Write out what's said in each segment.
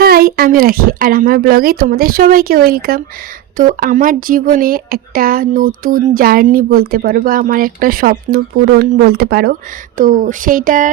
High, আমি রাখি আর আমার ব্লগে তোমাদের সবাইকে ওয়েলকাম। তো আমার জীবনে একটা নতুন জার্নি বলতে পারো বা আমার একটা স্বপ্ন পূরণ বলতে পারো। তো সেইটার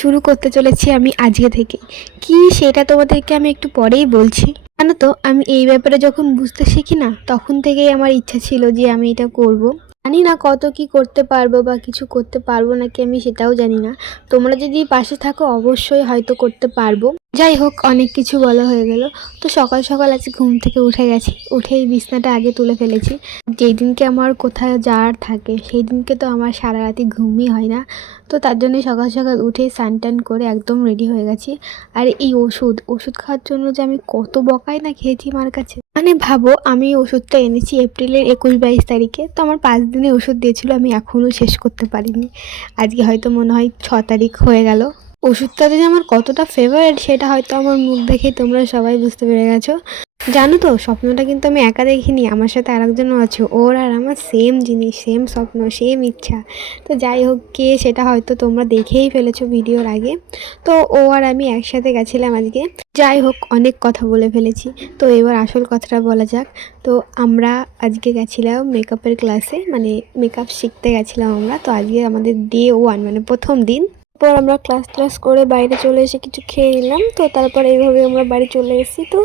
শুরু করতে চলেছি আমি আজকে থেকে। কি সেটা তোমাদেরকে আমি একটু পরেই বলছি। জানো তো, আমি এই ব্যাপারে যখন বুঝতে শিখি না, তখন থেকেই আমার ইচ্ছা ছিল যে আমি এটা করব। জানি না কত কি করতে পারবো বা কিছু করতে পারবো নাকি, আমি সেটাও জানি না। তোমরা যদি পাশে থাকো অবশ্যই হয়তো করতে পারবো। যাই হোক, অনেক কিছু বলা হয়ে গেল। তো সকাল সকাল আজকে ঘুম থেকে উঠে গেছি, উঠেই বিছনাটা আগে তুলে ফেলেছি। যেই দিনকে আমার কোথায় যাওয়ার থাকে সেই দিনকে তো আমার সারা রাতি ঘুমই হয় না। তো তার জন্যই সকাল সকাল উঠে স্নান টান করে একদম রেডি হয়ে গেছি। আর এই ওষুধ খাওয়ার জন্য যে আমি কত বকাই না খেয়েছি মার কাছে। মানে ভাবো, আমি ওষুধটা এনেছি এপ্রিলের 21-22 তারিখে, তো আমার 5 দিনে ওষুধ দিয়েছিল, আমি এখনও শেষ করতে পারিনি। আজকে হয়তো মনে হয় 6 তারিখ হয়ে গেল। ওষুধটা যে আমার কতটা ফেভারিট সেটা হয়তো আমার মুখ দেখেই তোমরা সবাই বুঝতে পেরে গেছো। জানো তো, স্বপ্নটা কিন্তু আমি একা দেখিনি, আমার সাথে আরেকজনও আছে। ওর আর আমার সেম জিনিস, সেম স্বপ্ন, সেম ইচ্ছা। তো যাই হোক, কে সেটা হয়তো তোমরা দেখেই ফেলেছো ভিডিওর আগে। তো ও আর আমি একসাথে গেছিলাম আজকে। যাই হোক, অনেক কথা বলে ফেলেছি। তো এবার আসল কথাটা বলা যাক। তো আমরা আজকে গেছিলাম মেকআপের ক্লাসে, মানে মেকআপ শিখতে গেছিলাম আমরা। তো আজকে আমাদের ডে 1, মানে প্রথম দিন। পর আমরা ক্লাস করে বাইরে চলে এসে কিছু খেয়ে নিলাম। তো তারপর এইভাবে আমরা বাড়ি চলে এসেছি। তো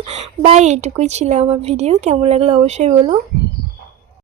বাই, এটুকুই ছিল আমার ভিডিও। কেমন লাগলো অবশ্যই বলো।